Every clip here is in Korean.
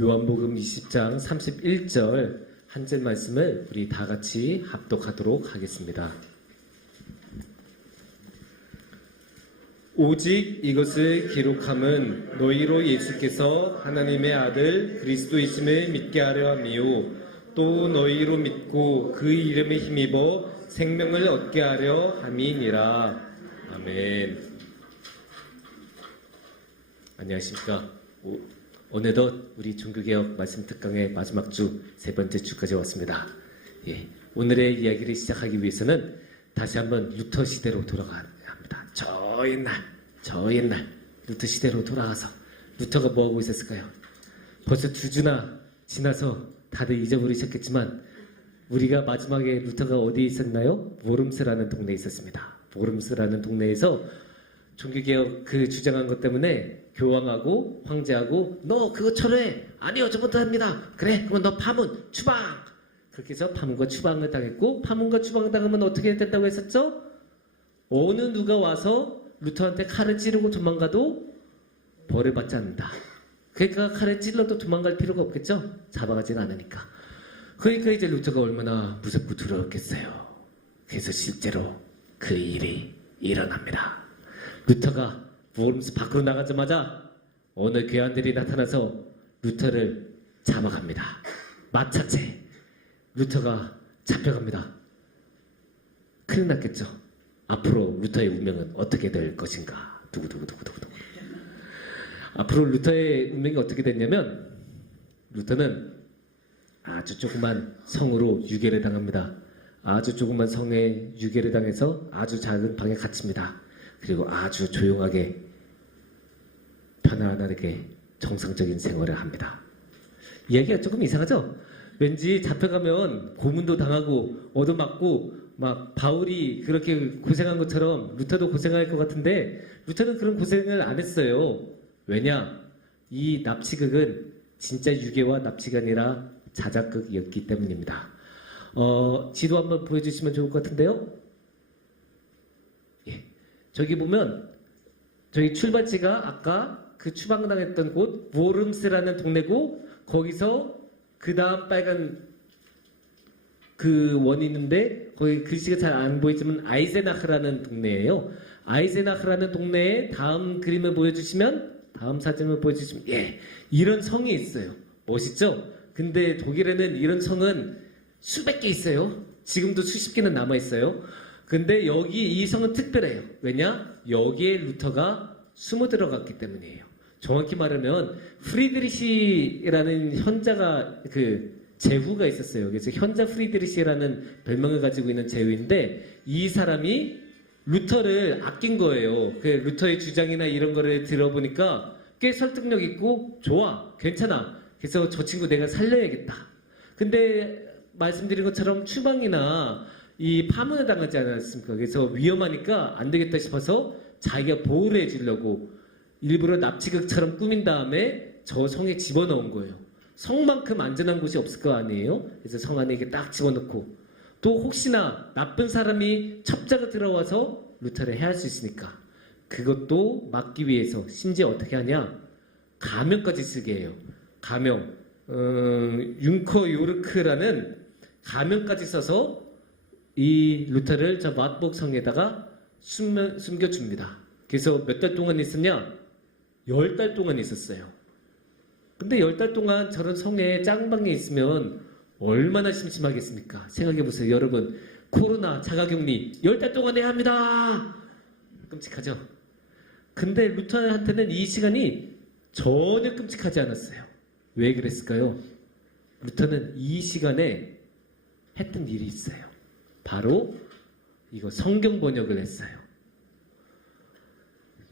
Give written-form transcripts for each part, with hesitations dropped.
요한복음 20장 31절 한 절 말씀을 우리 다 같이 합독하도록 하겠습니다. 오직 이것을 기록함은 너희로 예수께서 하나님의 아들 그리스도이심을 믿게 하려 함이요 또 너희로 믿고 그 이름에 힘입어 생명을 얻게 하려 함이니라. 아멘. 안녕하십니까. 어느덧 우리 종교개혁 말씀 특강의 마지막 주 세 번째 주까지 왔습니다. 오늘의 이야기를 시작하기 위해서는 다시 한번 루터 시대로 돌아가야 합니다. 저 옛날 루터 시대로 돌아가서 루터가 뭐하고 있었을까요? 벌써 2주나 지나서 다들 잊어버리셨겠지만 우리가 마지막에 루터가 어디에 있었나요? 워름스라는 동네에 있었습니다. 워름스라는 동네에서 종교개혁 그 주장한 것 때문에 교황하고 황제하고 너 그거 철회해. 아니요 저부터 합니다. 그래 그러면 너 파문 추방. 그렇게 해서 파문과 추방을 당했고 파문과 추방을 당하면 어떻게 된다고 했었죠? 어느 누가 와서 루터한테 칼을 찌르고 도망가도 벌을 받지 않는다. 그러니까 칼을 찔러도 도망갈 필요가 없겠죠? 잡아가지는 않으니까. 그러니까 이제 루터가 얼마나 무섭고 두려웠겠어요. 그래서 실제로 그 일이 일어납니다. 루터가 워름스 밖으로 나가자마자 어느 괴한들이 나타나서 루터를 잡아갑니다. 마차채. 루터가 잡혀갑니다. 큰일 났겠죠. 앞으로 루터의 운명은 어떻게 될 것인가. 두구두구두구두구. 앞으로 루터의 운명이 어떻게 됐냐면 루터는 아주 조그만 성으로 유괴를 당합니다. 아주 조그만 성에 유괴를 당해서 아주 작은 방에 갇힙니다. 그리고 아주 조용하게 편안하게 정상적인 생활을 합니다. 이야기가 조금 이상하죠? 왠지 잡혀가면 고문도 당하고 얻어맞고 막 바울이 그렇게 고생한 것처럼 루터도 고생할 것 같은데 루터는 그런 고생을 안 했어요. 왜냐? 이 납치극은 진짜 유괴와 납치가 아니라 자작극이었기 때문입니다. 지도 한번 보여주시면 좋을 것 같은데요. 저기 보면 저희 출발지가 아까 그 추방당했던 곳 워름스라는 동네고 거기서 그 다음 빨간 그 원이 있는데 거기 글씨가 잘 안 보이지만 아이제나흐라는 동네예요. 아이제나흐라는 동네에 다음 그림을 보여주시면 다음 사진을 보여주시면 이런 성이 있어요. 멋있죠? 근데 독일에는 이런 성은 수백 개 있어요. 지금도 수십 개는 남아있어요. 근데 여기 이 성은 특별해요. 왜냐? 여기에 루터가 숨어 들어갔기 때문이에요. 정확히 말하면 프리드리시라는 현자가 그 제후가 있었어요. 그래서 현자 프리드리시라는 별명을 가지고 있는 제후인데 이 사람이 루터를 아낀 거예요. 그 루터의 주장이나 이런 거를 들어보니까 꽤 설득력 있고 좋아, 괜찮아. 그래서 저 친구 내가 살려야겠다. 근데 말씀드린 것처럼 추방이나 이 파문을 당하지 않았습니까? 그래서 위험하니까 안 되겠다 싶어서 자기가 보호를 해주려고 일부러 납치극처럼 꾸민 다음에 저 성에 집어넣은 거예요. 성만큼 안전한 곳이 없을 거 아니에요? 그래서 성 안에 이렇게 딱 집어넣고 또 혹시나 나쁜 사람이 첩자가 들어와서 루터를 해할 수 있으니까 그것도 막기 위해서 심지어 어떻게 하냐? 가명까지 쓰게 해요. 가명. 융커 요르크라는 가명까지 써서 이 루터를 저 마트복 성에다가 숨겨줍니다. 그래서 몇 달 동안 있었냐? 10달 동안 있었어요. 근데 10달 동안 저런 성에 짱방에 있으면 얼마나 심심하겠습니까? 생각해보세요. 여러분 코로나 자가격리 10달 동안 해야 합니다. 끔찍하죠? 근데 루터한테는 이 시간이 전혀 끔찍하지 않았어요. 왜 그랬을까요? 루터는 이 시간에 했던 일이 있어요. 바로 이거 성경 번역을 했어요.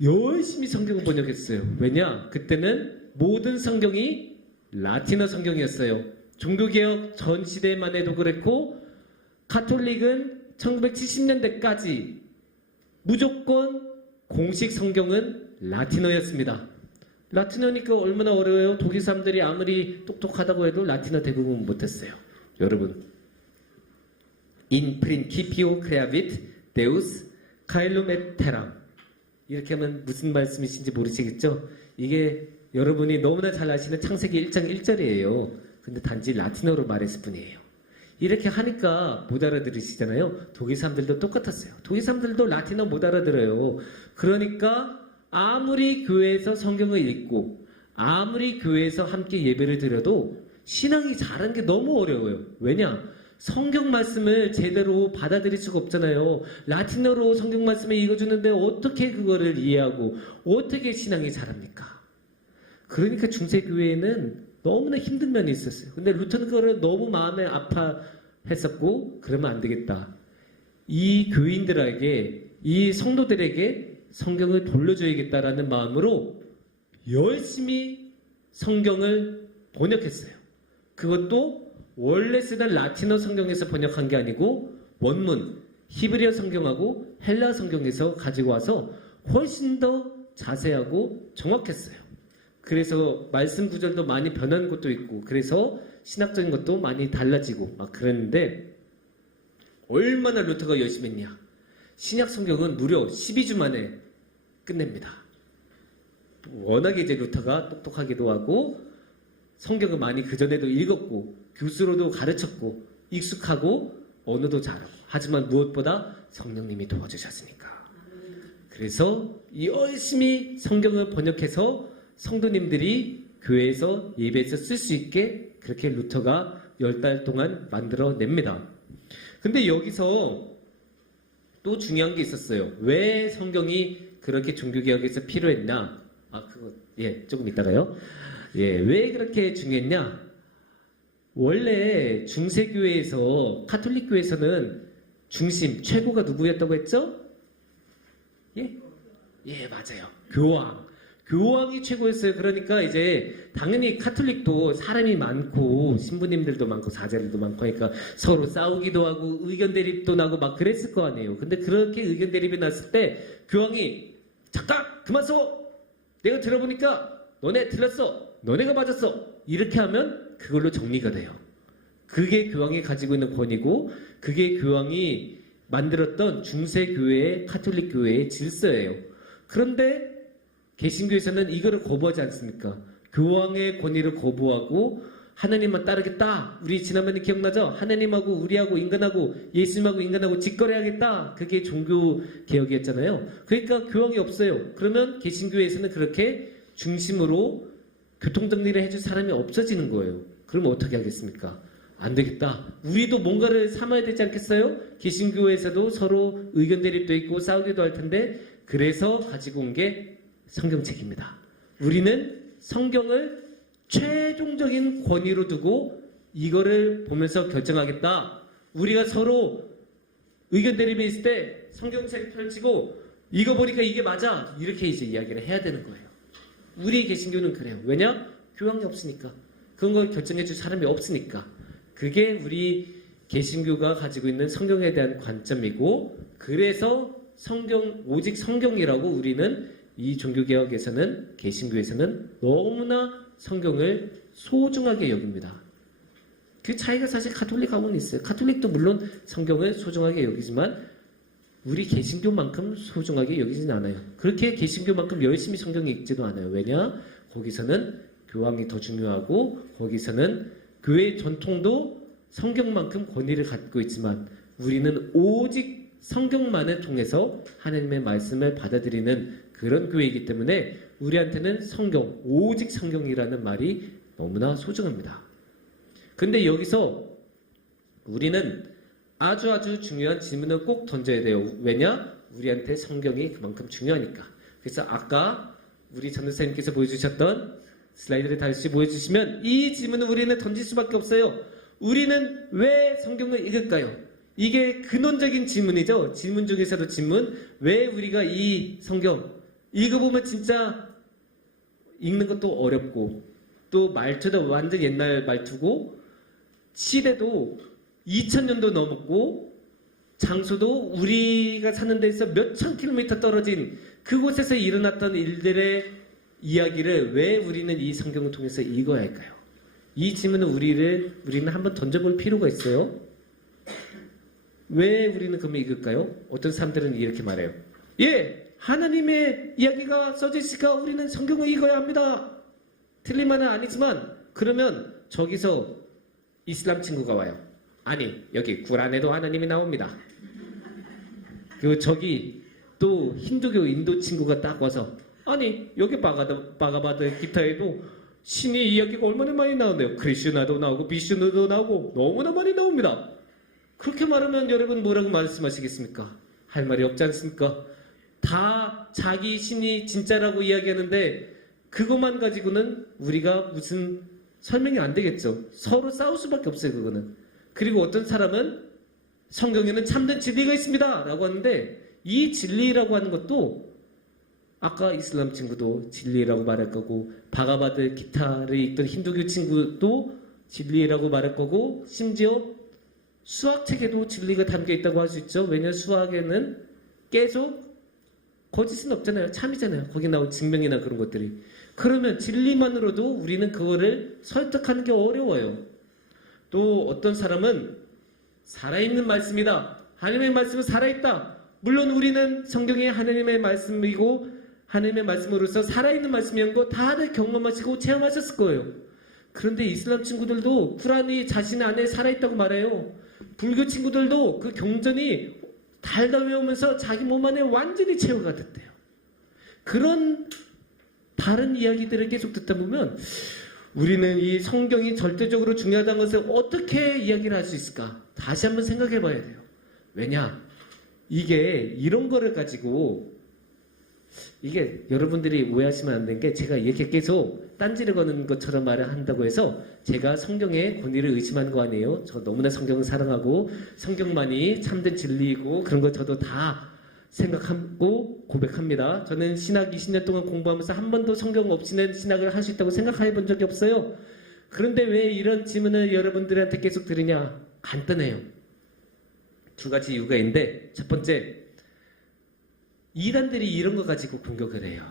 열심히 성경을 번역했어요. 왜냐? 그때는 모든 성경이 라틴어 성경이었어요. 종교개혁 전 시대만 해도 그랬고 가톨릭은 1970년대까지 무조건 공식 성경은 라틴어였습니다. 라틴어니까 얼마나 어려워요? 독일 사람들이 아무리 똑똑하다고 해도 라틴어 대부분 못했어요. 여러분 In principio creavit Deus caelum et terram 이렇게 하면 무슨 말씀이신지 모르시겠죠? 이게 여러분이 너무나 잘 아시는 창세기 1장 1절이에요. 근데 단지 라틴어로 말했을 뿐이에요. 이렇게 하니까 못 알아들으시잖아요. 독일 사람들도 똑같았어요. 독일 사람들도 라틴어 못 알아들어요. 그러니까 아무리 교회에서 성경을 읽고 아무리 교회에서 함께 예배를 드려도 신앙이 자라는 게 너무 어려워요. 왜냐? 성경 말씀을 제대로 받아들일 수가 없잖아요. 라틴어로 성경 말씀을 읽어주는데 어떻게 그거를 이해하고 어떻게 신앙이 자랍니까? 그러니까 중세교회에는 너무나 힘든 면이 있었어요. 근데 루터는 그거를 너무 마음에 아파했었고 그러면 안 되겠다. 이 교인들에게 이 성도들에게 성경을 돌려줘야겠다라는 마음으로 열심히 성경을 번역했어요. 그것도 원래 쓰던 라틴어 성경에서 번역한 게 아니고 원문 히브리어 성경하고 헬라 성경에서 가지고 와서 훨씬 더 자세하고 정확했어요. 그래서 말씀 구절도 많이 변한 것도 있고 그래서 신학적인 것도 많이 달라지고 막 그랬는데 얼마나 루터가 열심히 했냐. 신약 성경은 무려 12주 만에 끝냅니다. 워낙에 이제 루터가 똑똑하기도 하고 성경을 많이 그전에도 읽었고 교수로도 가르쳤고 익숙하고 언어도 잘하고 하지만 무엇보다 성령님이 도와주셨으니까 그래서 열심히 성경을 번역해서 성도님들이 교회에서 예배에서 쓸 수 있게 그렇게 루터가 10달 동안 만들어냅니다. 근데 여기서 또 중요한 게 있었어요. 왜 성경이 그렇게 종교개혁에서 필요했냐? 그거 조금 이따가요. 왜 그렇게 중요했냐? 원래 중세교회에서 카톨릭 교회에서는 중심 최고가 누구였다고 했죠? 맞아요. 교황이 최고였어요. 그러니까 이제 당연히 카톨릭도 사람이 많고 신부님들도 많고 사제들도 많고 하니까 서로 싸우기도 하고 의견 대립도 나고 막 그랬을 거 아니에요. 근데 그렇게 의견 대립이 났을 때 교황이 잠깐 그만 써! 내가 들어보니까 너네 틀렸어. 너네가 맞았어. 이렇게 하면 그걸로 정리가 돼요. 그게 교황이 가지고 있는 권위고 그게 교황이 만들었던 중세교회의 카톨릭 교회의 질서예요. 그런데 개신교에서는 이거를 거부하지 않습니까? 교황의 권위를 거부하고 하나님만 따르겠다. 우리 지난번에 기억나죠? 하나님하고 우리하고 인간하고 예수님하고 인간하고 직거래하겠다. 그게 종교개혁이었잖아요. 그러니까 교황이 없어요. 그러면 개신교에서는 그렇게 중심으로 교통정리를 해줄 사람이 없어지는 거예요. 그러면 어떻게 하겠습니까? 안 되겠다. 우리도 뭔가를 삼아야 되지 않겠어요? 개신교에서도 서로 의견 대립도 있고 싸우기도 할 텐데 그래서 가지고 온 게 성경책입니다. 우리는 성경을 최종적인 권위로 두고 이거를 보면서 결정하겠다. 우리가 서로 의견 대립이 있을 때 성경책 펼치고 이거 보니까 이게 맞아. 이렇게 이제 이야기를 해야 되는 거예요. 우리 개신교는 그래요. 왜냐? 교황이 없으니까. 그런 걸 결정해 줄 사람이 없으니까. 그게 우리 개신교가 가지고 있는 성경에 대한 관점이고 그래서 오직 성경이라고 우리는 이 종교개혁에서는 개신교에서는 너무나 성경을 소중하게 여깁니다. 그 차이가 사실 카톨릭하고는 있어요. 카톨릭도 물론 성경을 소중하게 여기지만 우리 개신교만큼 소중하게 여기지는 않아요. 그렇게 개신교만큼 열심히 성경 읽지도 않아요. 왜냐? 거기서는 교황이 더 중요하고 거기서는 교회의 전통도 성경만큼 권위를 갖고 있지만 우리는 오직 성경만을 통해서 하나님의 말씀을 받아들이는 그런 교회이기 때문에 우리한테는 성경, 오직 성경이라는 말이 너무나 소중합니다. 근데 여기서 우리는 아주 중요한 질문을 꼭 던져야 돼요. 왜냐? 우리한테 성경이 그만큼 중요하니까. 그래서 아까 우리 전도사님께서 보여주셨던 슬라이드를 다시 보여주시면 이 질문을 우리는 던질 수밖에 없어요. 우리는 왜 성경을 읽을까요? 이게 근원적인 질문이죠. 질문 중에서도 질문. 왜 우리가 이 성경 읽어보면 진짜 읽는 것도 어렵고 또 말투도 완전 옛날 말투고 시대도 2000년도 넘었고 장소도 우리가 사는 데서 몇천 킬로미터 떨어진 그곳에서 일어났던 일들의 이야기를 왜 우리는 이 성경을 통해서 읽어야 할까요? 이 질문은 우리는 한번 던져볼 필요가 있어요. 왜 우리는 그러면 읽을까요? 어떤 사람들은 이렇게 말해요. 하나님의 이야기가 써져 있으니까 우리는 성경을 읽어야 합니다. 틀린 말은 아니지만 그러면 저기서 이슬람 친구가 와요. 아니 여기 구란에도 하나님이 나옵니다. 그리고 저기 또 힌두교 인도 친구가 딱 와서 아니 여기 바가바드 기타에도 신의 이야기가 얼마나 많이 나오는데요. 크리슈나도 나오고 비슈누도 나오고 너무나 많이 나옵니다. 그렇게 말하면 여러분 뭐라고 말씀하시겠습니까? 할 말이 없지 않습니까? 다 자기 신이 진짜라고 이야기하는데 그것만 가지고는 우리가 무슨 설명이 안 되겠죠. 서로 싸울 수밖에 없어요. 그거는. 그리고 어떤 사람은 성경에는 참된 진리가 있습니다 라고 하는데 이 진리라고 하는 것도 아까 이슬람 친구도 진리라고 말할 거고 바가바드 기타를 읽던 힌두교 친구도 진리라고 말할 거고 심지어 수학책에도 진리가 담겨 있다고 할 수 있죠. 왜냐하면 수학에는 계속 거짓은 없잖아요. 참이잖아요. 거기 나온 증명이나 그런 것들이. 그러면 진리만으로도 우리는 그거를 설득하는 게 어려워요. 또 어떤 사람은 살아있는 말씀이다. 하나님의 말씀은 살아있다. 물론 우리는 성경이 하나님의 말씀이고 하나님의 말씀으로서 살아있는 말씀이란 거 다들 경험하시고 체험하셨을 거예요. 그런데 이슬람 친구들도 쿠란이 자신 안에 살아있다고 말해요. 불교 친구들도 그 경전이 달다 외우면서 자기 몸 안에 완전히 체화가 됐대요. 그런 다른 이야기들을 계속 듣다 보면 우리는 이 성경이 절대적으로 중요하다는 것을 어떻게 이야기를 할 수 있을까? 다시 한번 생각해 봐야 돼요. 왜냐? 이게 이런 거를 가지고 이게 여러분들이 오해하시면 안 되는 게 제가 이렇게 계속 딴지를 거는 것처럼 말을 한다고 해서 제가 성경의 권위를 의심하는 거 아니에요. 저 너무나 성경을 사랑하고 성경만이 참된 진리이고 그런 거 저도 다 생각하고 고백합니다. 저는 신학 20년 동안 공부하면서 한 번도 성경 없이는 신학을 할 수 있다고 생각해 본 적이 없어요. 그런데 왜 이런 질문을 여러분들한테 계속 드리냐? 간단해요. 두 가지 이유가 있는데 첫 번째, 이단들이 이런 거 가지고 공격을 해요.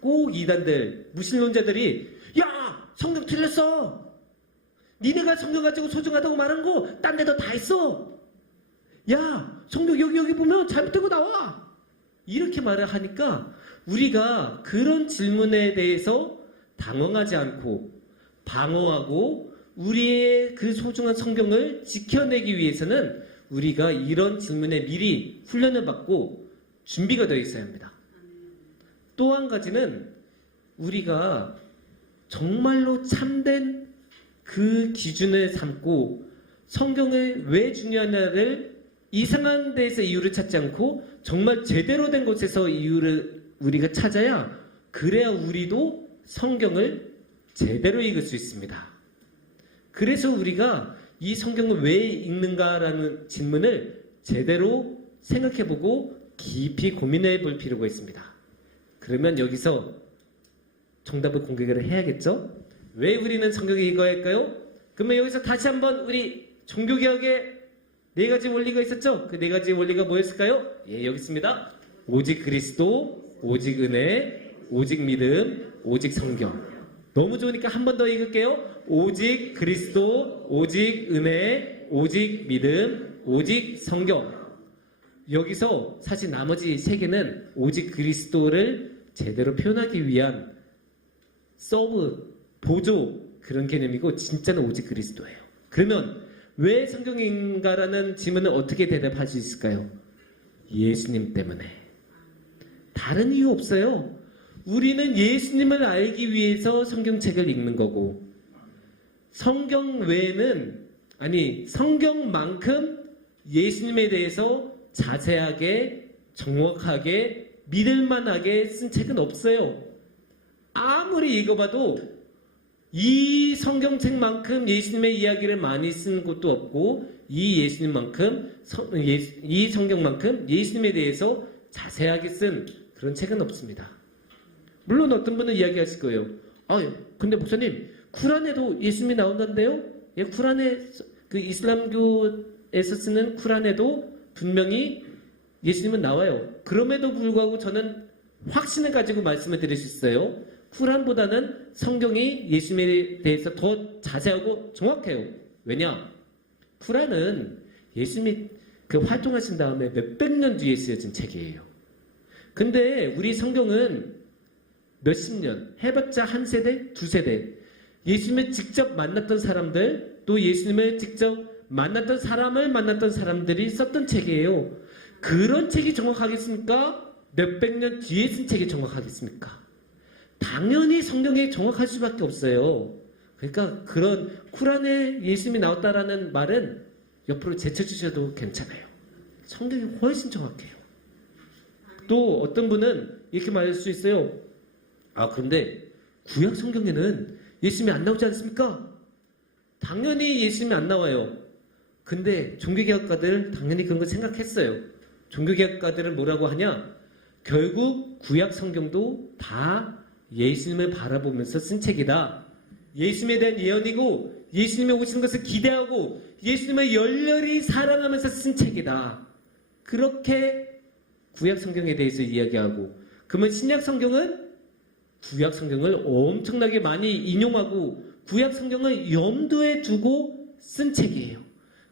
꼭 이단들, 무신론자들이 야! 성경 틀렸어! 니네가 성경 가지고 소중하다고 말한 거 딴 데도 다 있어! 야! 성경 여기 보면 잘못된 거 나와! 이렇게 말을 하니까 우리가 그런 질문에 대해서 당황하지 않고 방어하고 우리의 그 소중한 성경을 지켜내기 위해서는 우리가 이런 질문에 미리 훈련을 받고 준비가 되어 있어야 합니다. 또 한 가지는 우리가 정말로 참된 그 기준을 삼고 성경을 왜 중요하냐를 이상한 데에서 이유를 찾지 않고 정말 제대로 된 곳에서 이유를 우리가 찾아야 그래야 우리도 성경을 제대로 읽을 수 있습니다. 그래서 우리가 이 성경을 왜 읽는가라는 질문을 제대로 생각해보고 깊이 고민해 볼 필요가 있습니다. 그러면 여기서 정답을 공개를 해야겠죠? 왜 우리는 성경을 읽어야 할까요? 그러면 여기서 다시 한번 우리 종교개혁의 네 가지 원리가 있었죠? 그 네 가지 원리가 뭐였을까요? 예, 여기 있습니다. 오직 그리스도, 오직 은혜, 오직 믿음, 오직 성경. 너무 좋으니까 한 번 더 읽을게요. 오직 그리스도, 오직 은혜, 오직 믿음, 오직 성경. 여기서 사실 나머지 세 개는 오직 그리스도를 제대로 표현하기 위한 서브, 보조 그런 개념이고 진짜는 오직 그리스도예요. 그러면 왜 성경인가라는 질문을 어떻게 대답할 수 있을까요? 예수님 때문에. 다른 이유 없어요. 우리는 예수님을 알기 위해서 성경책을 읽는 거고 성경 외에는 아니 성경만큼 예수님에 대해서 자세하게 정확하게 믿을만하게 쓴 책은 없어요. 아무리 읽어봐도 이 성경책만큼 예수님의 이야기를 많이 쓴 곳도 없고 이 예수님만큼 이 성경만큼 예수님에 대해서 자세하게 쓴 그런 책은 없습니다. 물론 어떤 분은 이야기하실 거예요. 근데 목사님 쿠란에도 예수님이 나온다는데요? 예, 쿠란에 그 이슬람교에서 쓰는 쿠란에도 분명히 예수님은 나와요. 그럼에도 불구하고 저는 확신을 가지고 말씀을 드릴 수 있어요. 쿠란보다는 성경이 예수님에 대해서 더 자세하고 정확해요. 왜냐? 쿠란은 예수님이 그 활동하신 다음에 몇백 년 뒤에 쓰여진 책이에요. 근데 우리 성경은 몇십 년, 해봤자 한 세대, 두 세대. 예수님을 직접 만났던 사람들, 또 예수님을 직접 만났던 사람들이 썼던 책이에요. 그런 책이 정확하겠습니까? 몇백 년 뒤에 쓴 책이 정확하겠습니까? 당연히 성경이 정확할 수밖에 없어요. 그러니까 그런 쿨안에 예수님이 나왔다라는 말은 옆으로 제쳐주셔도 괜찮아요. 성경이 훨씬 정확해요. 또 어떤 분은 이렇게 말할 수 있어요. 그런데 구약 성경에는 예수님이 안 나오지 않습니까? 당연히 예수님이 안 나와요. 근데 종교개혁가들 당연히 그런 거 생각했어요. 종교개혁가들은 뭐라고 하냐? 결국 구약 성경도 다 예수님을 바라보면서 쓴 책이다. 예수님에 대한 예언이고 예수님이 오시는 것을 기대하고 예수님을 열렬히 사랑하면서 쓴 책이다. 그렇게 구약 성경에 대해서 이야기하고, 그러면 신약 성경은 구약 성경을 엄청나게 많이 인용하고 구약 성경을 염두에 두고 쓴 책이에요.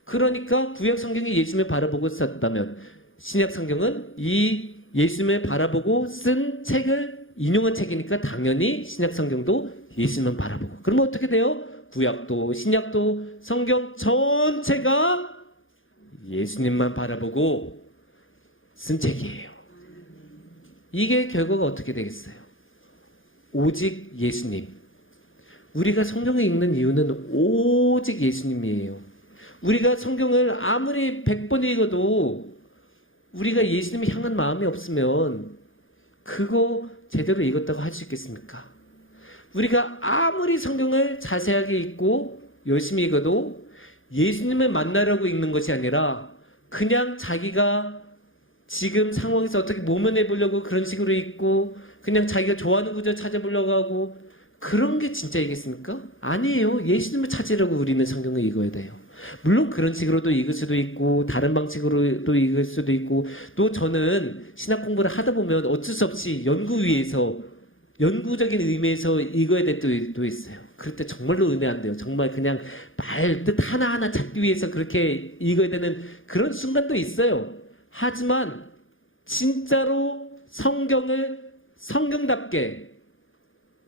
그러니까 구약 성경이 예수님을 바라보고 썼다면 신약 성경은 이 예수님을 바라보고 쓴 책을 인용한 책이니까 당연히 신약 성경도 예수님을 바라보고. 그러면 어떻게 돼요? 구약도 신약도 성경 전체가 예수님만 바라보고 쓴 책이에요. 이게 결과가 어떻게 되겠어요? 오직 예수님. 우리가 성경을 읽는 이유는 오직 예수님이에요. 우리가 성경을 아무리 100번 읽어도 우리가 예수님을 향한 마음이 없으면 그거 제대로 읽었다고 할 수 있겠습니까? 우리가 아무리 성경을 자세하게 읽고 열심히 읽어도 예수님을 만나려고 읽는 것이 아니라 그냥 자기가 지금 상황에서 어떻게 모면해 보려고 그런 식으로 읽고 그냥 자기가 좋아하는 구절 찾아보려고 하고, 그런 게 진짜이겠습니까? 아니에요. 예수님을 찾으려고 우리는 성경을 읽어야 돼요. 물론 그런 식으로도 읽을 수도 있고 다른 방식으로도 읽을 수도 있고, 또 저는 신학 공부를 하다 보면 어쩔 수 없이 연구적인 의미에서 읽어야 될 때도 있어요. 그럴 때 정말로 은혜 안 돼요. 정말 그냥 말 뜻 하나하나 찾기 위해서 그렇게 읽어야 되는 그런 순간도 있어요. 하지만 진짜로 성경을 성경답게,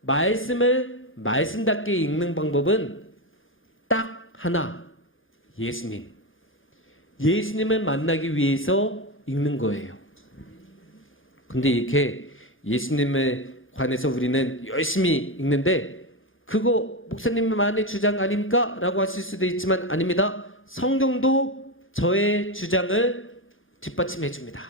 말씀을 말씀답게 읽는 방법은 딱 하나, 예수님. 예수님을 만나기 위해서 읽는 거예요. 근데 이렇게 예수님에 관해서 우리는 열심히 읽는데 그거 목사님만의 주장 아닙니까? 라고 하실 수도 있지만 아닙니다. 성경도 저의 주장을 뒷받침해 줍니다.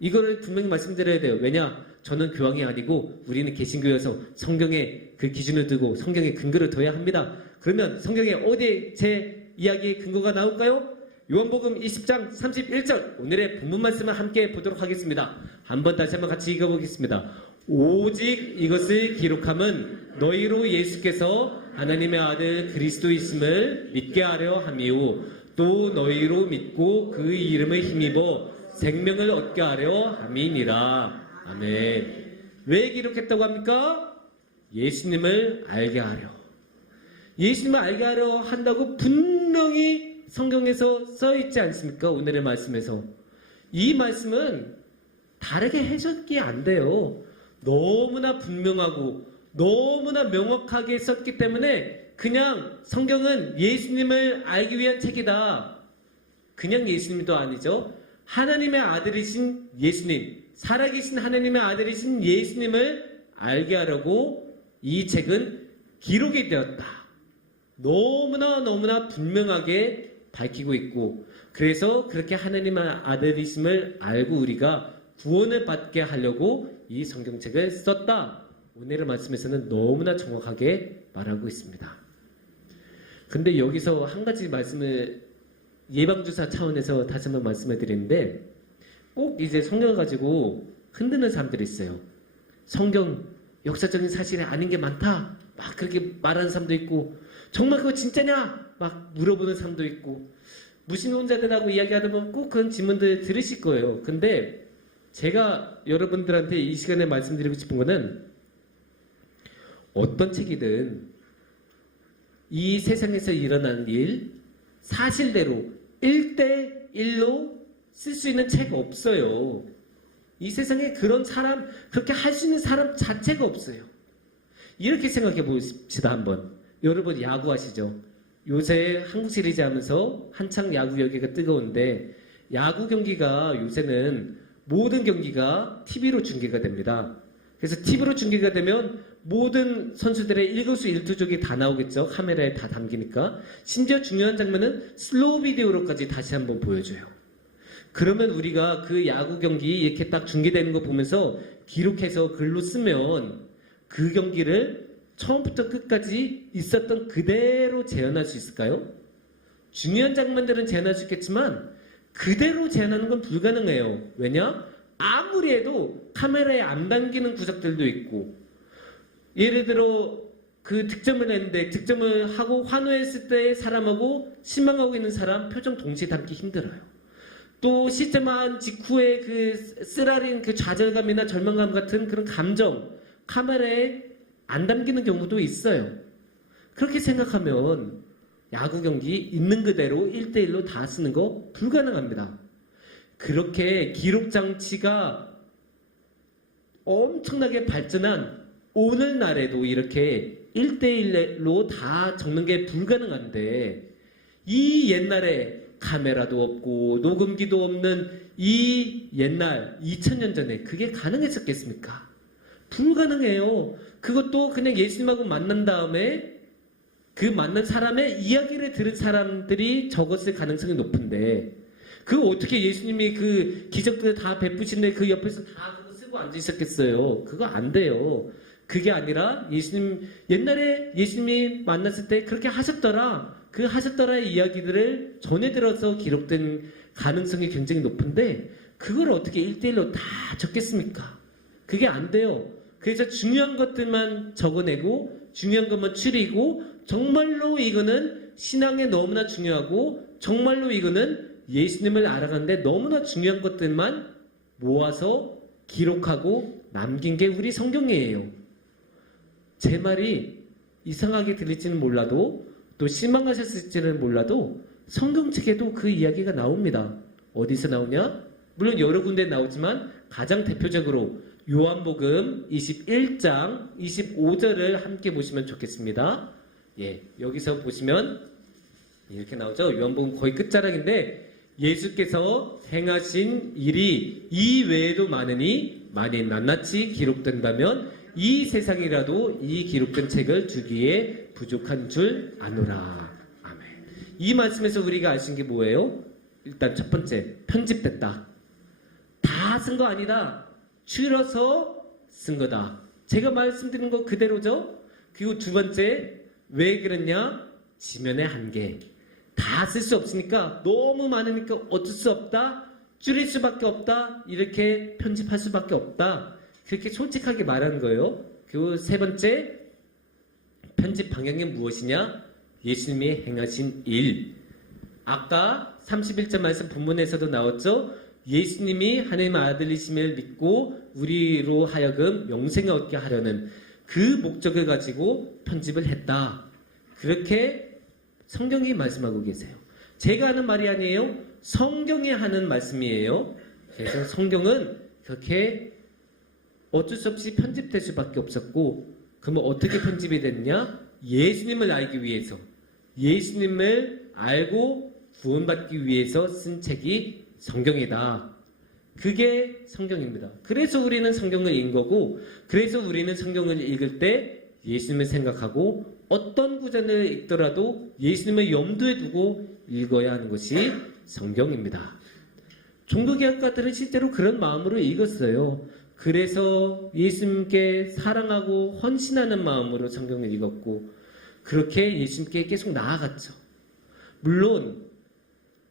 이거를 분명히 말씀드려야 돼요. 왜냐? 저는 교황이 아니고 우리는 개신교여서 성경에 그 기준을 두고 성경에 근거를 둬야 합니다. 그러면 성경에 어디에 제 이야기의 근거가 나올까요? 요한복음 20장 31절, 오늘의 본문 말씀을 함께 보도록 하겠습니다. 다시 한번 같이 읽어보겠습니다. 오직 이것을 기록함은 너희로 예수께서 하나님의 아들 그리스도이심을 믿게 하려 함이요 또 너희로 믿고 그 이름을 힘입어 생명을 얻게 하려 함이니라. 아멘. 왜 기록했다고 합니까? 예수님을 알게 하려. 예수님을 알게 하려 한다고 분명히 성경에서 써있지 않습니까? 오늘의 말씀에서. 이 말씀은 다르게 해석이 안 돼요. 너무나 분명하고 너무나 명확하게 썼기 때문에 그냥 성경은 예수님을 알기 위한 책이다. 그냥 예수님도 아니죠. 하나님의 아들이신 예수님, 살아계신 하나님의 아들이신 예수님을 알게 하려고 이 책은 기록이 되었다. 너무나 분명하게 밝히고 있고, 그래서 그렇게 하나님의 아들이심을 알고 우리가 구원을 받게 하려고 이 성경책을 썼다. 오늘의 말씀에서는 너무나 정확하게 말하고 있습니다. 근데 여기서 한 가지 말씀을 예방주사 차원에서 다시 한번 말씀을 드리는데, 꼭 이제 성경을 가지고 흔드는 사람들이 있어요. 성경 역사적인 사실이 아닌 게 많다. 막 그렇게 말하는 사람도 있고, 정말 그거 진짜냐? 막 물어보는 사람도 있고, 무신론자들하고 이야기하다 보면 꼭 그런 질문들 들으실 거예요. 근데 제가 여러분들한테 이 시간에 말씀드리고 싶은 거는, 어떤 책이든 이 세상에서 일어나는 일, 사실대로 1대1로 쓸 수 있는 책 없어요. 이 세상에 그런 사람, 그렇게 할 수 있는 사람 자체가 없어요. 이렇게 생각해 봅시다 한번. 여러분 야구 아시죠? 요새 한국 시리즈 하면서 한창 야구 열기가 뜨거운데 야구 경기가 요새는 모든 경기가 TV로 중계가 됩니다. 그래서 TV로 중계가 되면 모든 선수들의 일거수 일투족이 다 나오겠죠. 카메라에 다 담기니까. 심지어 중요한 장면은 슬로우 비디오로까지 다시 한번 보여줘요. 그러면 우리가 그 야구 경기 이렇게 딱 중계되는 거 보면서 기록해서 글로 쓰면 그 경기를 처음부터 끝까지 있었던 그대로 재현할 수 있을까요? 중요한 장면들은 재현할 수 있겠지만 그대로 재현하는 건 불가능해요. 왜냐? 아무리 해도 카메라에 안 담기는 구석들도 있고, 예를 들어 그 득점을 했는데 득점을 하고 환호했을 때 사람하고 실망하고 있는 사람 표정 동시에 담기 힘들어요. 또 시점한 직후에 그 쓰라린 그 좌절감이나 절망감 같은 그런 감정 카메라에 안 담기는 경우도 있어요. 그렇게 생각하면 야구 경기 있는 그대로 1대1로 다 쓰는 거 불가능합니다. 그렇게 기록 장치가 엄청나게 발전한 오늘날에도 이렇게 1대1로 다 적는 게 불가능한데, 이 옛날에 카메라도 없고 녹음기도 없는 이 옛날 2000년 전에 그게 가능했었겠습니까? 불가능해요. 그것도 그냥 예수님하고 만난 다음에 그 만난 사람의 이야기를 들은 사람들이 적었을 가능성이 높은데, 그 어떻게 예수님이 그 기적들을 다 베푸시는데 그 옆에서 다 그거 쓰고 앉아 있었겠어요? 그거 안 돼요. 그게 아니라 예수님, 옛날에 예수님이 만났을 때 그렇게 하셨더라. 그 하셨더라의 이야기들을 전해 들어서 기록된 가능성이 굉장히 높은데, 그걸 어떻게 1대1로 다 적겠습니까? 그게 안 돼요. 그래서 중요한 것들만 적어내고 중요한 것만 추리고, 정말로 이거는 신앙에 너무나 중요하고 정말로 이거는 예수님을 알아가는데 너무나 중요한 것들만 모아서 기록하고 남긴 게 우리 성경이에요. 제 말이 이상하게 들릴지는 몰라도, 또 실망하셨을지는 몰라도 성경책에도 그 이야기가 나옵니다. 어디서 나오냐? 물론 여러 군데 나오지만 가장 대표적으로 요한복음 21장 25절을 함께 보시면 좋겠습니다. 예, 여기서 보시면 이렇게 나오죠. 요한복음 거의 끝자락인데, 예수께서 행하신 일이 이 외에도 많으니 만일 낱낱이 기록된다면 이 세상이라도 이 기록된 책을 주기에 부족한 줄 아노라. 아멘. 이 말씀에서 우리가 알 수 있는 게 뭐예요? 일단 첫 번째, 편집됐다. 다 쓴 거 아니다. 줄여서 쓴 거다. 제가 말씀드린 거 그대로죠? 그리고 두 번째, 왜 그랬냐? 지면의 한계. 다 쓸 수 없으니까, 너무 많으니까 어쩔 수 없다. 줄일 수밖에 없다. 이렇게 편집할 수밖에 없다. 그렇게 솔직하게 말하는 거예요. 그리고 세 번째, 편집 방향이 무엇이냐? 예수님이 행하신 일. 아까 31절 말씀 본문에서도 나왔죠? 예수님이 하나님의 아들이심을 믿고 우리로 하여금 영생을 얻게 하려는 그 목적을 가지고 편집을 했다. 그렇게 성경이 말씀하고 계세요. 제가 하는 말이 아니에요. 성경이 하는 말씀이에요. 그래서 성경은 그렇게 어쩔 수 없이 편집될 수밖에 없었고, 그러면 어떻게 편집이 됐냐? 예수님을 알기 위해서, 예수님을 알고 구원받기 위해서 쓴 책이 성경이다. 그게 성경입니다. 그래서 우리는 성경을 읽은 거고, 그래서 우리는 성경을 읽을 때 예수님을 생각하고 어떤 구절을 읽더라도 예수님을 염두에 두고 읽어야 하는 것이 성경입니다. 종교개혁가들은 실제로 그런 마음으로 읽었어요. 그래서 예수님께 사랑하고 헌신하는 마음으로 성경을 읽었고, 그렇게 예수님께 계속 나아갔죠. 물론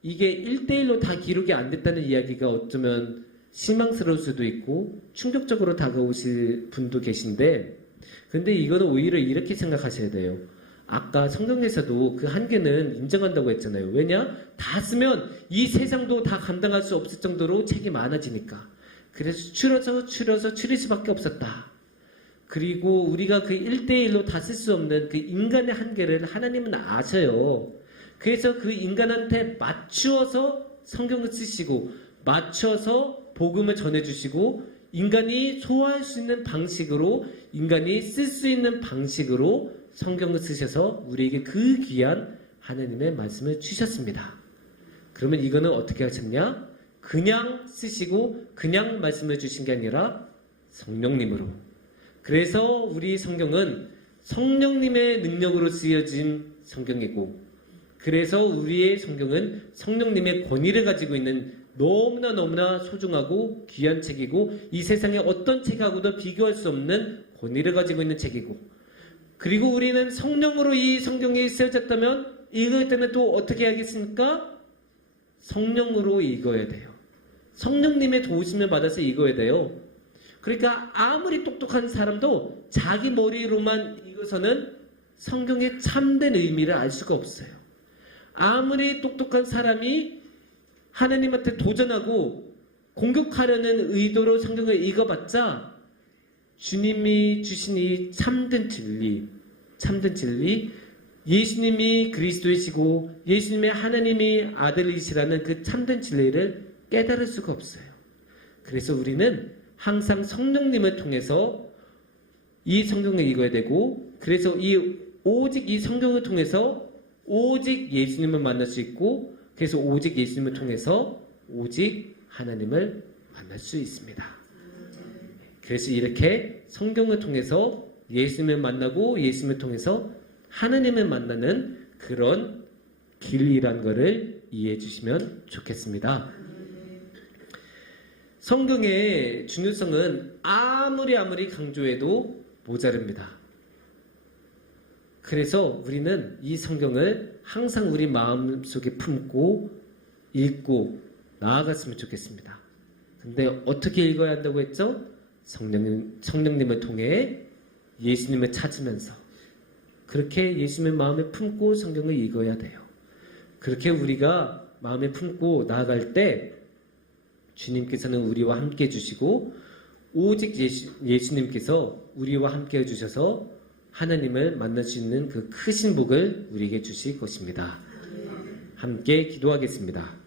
이게 1대1로 다 기록이 안 됐다는 이야기가 어쩌면 실망스러울 수도 있고 충격적으로 다가오실 분도 계신데, 근데 이거는 오히려 이렇게 생각하셔야 돼요. 아까 성경에서도 그 한계는 인정한다고 했잖아요. 왜냐? 다 쓰면 이 세상도 다 감당할 수 없을 정도로 책이 많아지니까. 그래서 줄여서 줄일 수밖에 없었다. 그리고 우리가 그 1대1로 다 쓸 수 없는 그 인간의 한계를 하나님은 아셔요. 그래서 그 인간한테 맞추어서 성경을 쓰시고 맞춰서 복음을 전해주시고 인간이 소화할 수 있는 방식으로, 인간이 쓸 수 있는 방식으로 성경을 쓰셔서 우리에게 그 귀한 하나님의 말씀을 주셨습니다. 그러면 이거는 어떻게 하셨냐? 그냥 쓰시고 그냥 말씀을 주신 게 아니라 성령님으로. 그래서 우리 성경은 성령님의 능력으로 쓰여진 성경이고, 그래서 우리의 성경은 성령님의 권위를 가지고 있는 너무나 소중하고 귀한 책이고, 이 세상에 어떤 책하고도 비교할 수 없는 권위를 가지고 있는 책이고, 그리고 우리는 성령으로 이 성경이 쓰여졌다면 읽을 때는 또 어떻게 하겠습니까? 성령으로 읽어야 돼요. 성령님의 도우심을 받아서 읽어야 돼요. 그러니까 아무리 똑똑한 사람도 자기 머리로만 읽어서는 성경의 참된 의미를 알 수가 없어요. 아무리 똑똑한 사람이 하나님한테 도전하고 공격하려는 의도로 성경을 읽어봤자 주님이 주신 이 참된 진리, 예수님이 그리스도이시고 예수님의 하나님이 아들이시라는 그 참된 진리를 깨달을 수가 없어요. 그래서 우리는 항상 성령님을 통해서 이 성경을 읽어야 되고, 그래서 오직 이 성경을 통해서 오직 예수님을 만날 수 있고, 그래서 오직 예수님을 통해서 오직 하나님을 만날 수 있습니다. 그래서 이렇게 성경을 통해서 예수님을 만나고 예수님을 통해서 하나님을 만나는 그런 길이란 것을 이해해 주시면 좋겠습니다. 성경의 중요성은 아무리 강조해도 모자릅니다. 그래서 우리는 이 성경을 항상 우리 마음속에 품고 읽고 나아갔으면 좋겠습니다. 근데 어떻게 읽어야 한다고 했죠? 성령님을 통해 예수님을 찾으면서 그렇게 예수님의 마음에 품고 성경을 읽어야 돼요. 그렇게 우리가 마음에 품고 나아갈 때 주님께서는 우리와 함께 해주시고 오직 예수님께서 우리와 함께 해주셔서 하나님을 만날 수 있는 그 크신 복을 우리에게 주실 것입니다. 함께 기도하겠습니다.